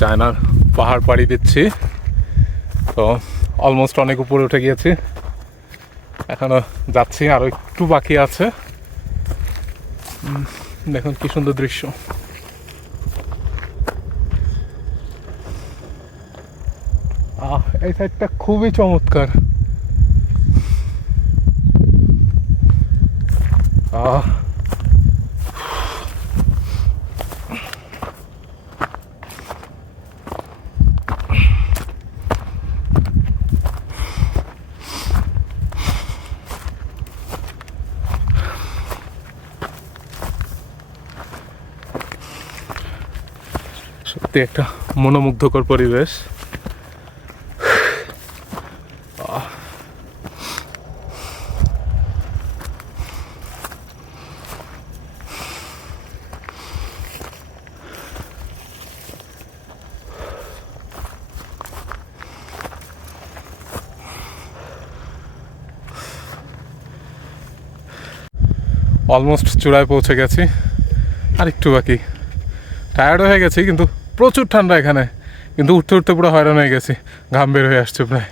চায়নার পাহাড় পাড়ি দিচ্ছি। তো অলমোস্ট অনেক উপরে উঠে গিয়েছি, এখনো যাচ্ছি, আরও একটু বাকি আছে। দেখুন কি সুন্দর দৃশ্য। এই সাইডটা খুবই চমৎকার। সত্যি একটা মনোমুগ্ধকর পরিবেশ। অলমোস্ট চূড়ায় পৌঁছে গেছি, আর একটু বাকি। টায়ার্ড হয়ে গেছি, কিন্তু প্রচুর ঠান্ডা এখানে, কিন্তু উঠতে উঠতে পুরো হয়রান হয়ে গেছি, ঘাম বের হয়ে আসছে প্রায়।